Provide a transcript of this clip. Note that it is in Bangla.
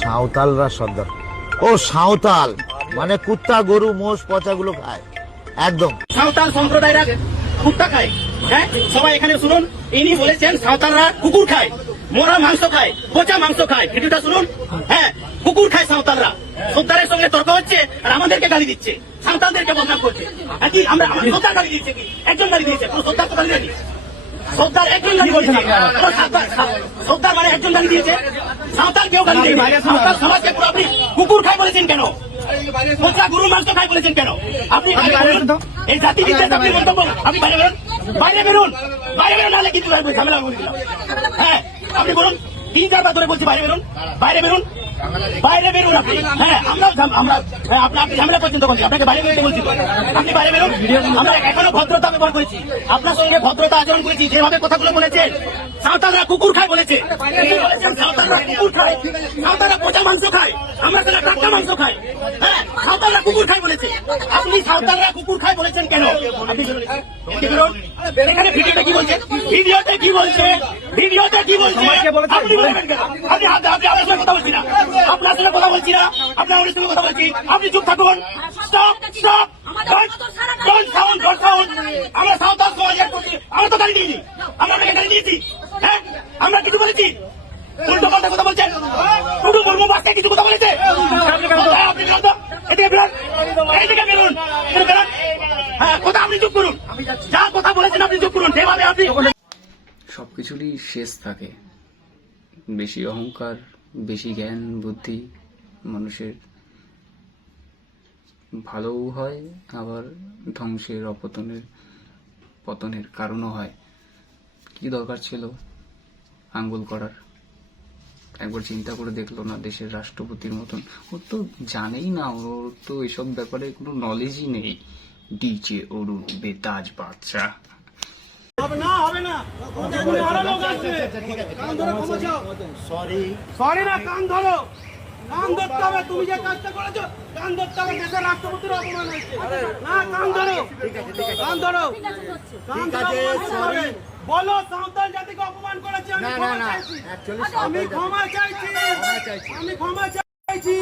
সাঁওতালরা সর্দার। ও সাঁওতাল মানে কুত্তা গরু মোষ পচাগুলো খায় একদম। সাঁওতাল সম্প্রদায়রা কুত্তা খায়। হ্যাঁ, সবাই এখানে শুনুন। ইনি বলেছেন সাঁওতালরা কুকুর খায়, মোরা মাংস খায়, পচা মাংস খায়। ভিডিওটা শুনুন। হ্যাঁ, কুকুর খায় সাঁওতালরা। সর্দারের সঙ্গে তর্ক হচ্ছে আর আমাদেরকে গালি দিচ্ছে, সাঁওতালদেরকে বদনাম করছে। কি আমরা সর্দার গালি দিচ্ছে? কি একজন গালি দিয়েছে? পুরো সর্দার তো গালি দেয়নি। সর্দার একজন গালি দিয়েছে। সর্দার মানে একজন গালি দিয়েছে, সাঁওতাল কেউ গালি দেয়নি। সাঁওতাল সমাজকে পুরো আপনি কুকুর খায় বলেছেন কেন? পচা গরুর মাংস খায় বলেছেন কেন? আপনি এই জাতি বিদ্বেষ আপনি মন্তব্য, আপনি বাইরে বেরোন, বাইরে বেরোন, বাইরে বেরোন, নাহলে কিন্তু ঝামেলা বলে দিলাম। হ্যাঁ, আপনি বলুন, 3-4 বার ধরে বলছি বাইরে বেরোন, বাইরে বেরোন, বাইরে বেরোন আপনি। হ্যাঁ, আপনি ঝামেলা করছেন তখন, আপনাকে বাইরে বেরোতে বলছি। আপনি বাইরে বেরোন। আমরা এখনো ভদ্রতা ব্যবহার করেছি, আপনার সঙ্গে ভদ্রতা আচরণ করেছি। যেভাবে কথাগুলো বলেছেন, সাঁওতালরা কুকুর খায় বলেছে, সাঁওতালরা কুকুর খায়, সাঁওতালরা পচা মাংস খায়, আমরা তারা টাটকা মাংস খাই। হ্যাঁ, সাঁওতালরা কুকুর খায় বলেছে। আপনি সাঁওতালরা কুকুর খায় বলেছেন কেন? আপনি বেরোন। এখানে ভিডিওটা কি বলছে? ভিডিওতে কি বলছে? ভিডিওতে কি বলছে? আপনি বলবেন কেন? আপনি আমার সঙ্গে কথা বলছি না, আপনার সঙ্গে কথা বলছি না, আপনার আমার সঙ্গে কথা বলছি। আপনি চুপ থাকুন। Stop, stop, don't sound, don't sound. আমরা সাঁওতাল সমাজ এক করছি। আমরা তো গালি দিইনি, আমরা আপনাকে গালি দিয়েছি? হ্যাঁ, আমরা কিছু বলেছি? উল্টো পাল্টা কথা বলছেন। শুধু মুর্মু বাচ্চা কিছু কথা বলেছে। আপনি বেরোন তো, এদিকে বেরোন, এইদিকে বেরোন, বেরোন। হ্যাঁ, কথা আপনি চুপ করুন। যা কথা বলেছেন আপনি চুপ করুন। যেভাবে আপনি সবকিছুরই শেষ থাকে। বেশি অহংকার, বেশি জ্ঞান বুদ্ধি মানুষের ভালোও হয়, আবার ধ্বংসের পতনের কারণও হয়। কি দরকার ছিল আঙ্গুল করার? একবার চিন্তা করে দেখলো না দেশের রাষ্ট্রপতির মতন? ও তো জানেই না, ওর তো এসব ব্যাপারে কোনো নলেজই নেই। ডিজে অরুণ বেতাজ বাচ্চা। হবে না, হবে না। আরো লোক আসবে। কান ধরো, ক্ষমা চাও। সরি না, কান ধরো। কান ধরতে হবে। তুমি যে কাজটা করেছো, কান ধরতে হবে। দেশের রাষ্ট্রপতির অপমান হয়েছে। না, কান ধরো, কান ধরো, কান ধরো। বলো সাঁওতাল জাতিকে অপমান করেছে, আমি ক্ষমা চাইছি, আমি ক্ষমা চাইছি, আমি ক্ষমা চাইছি।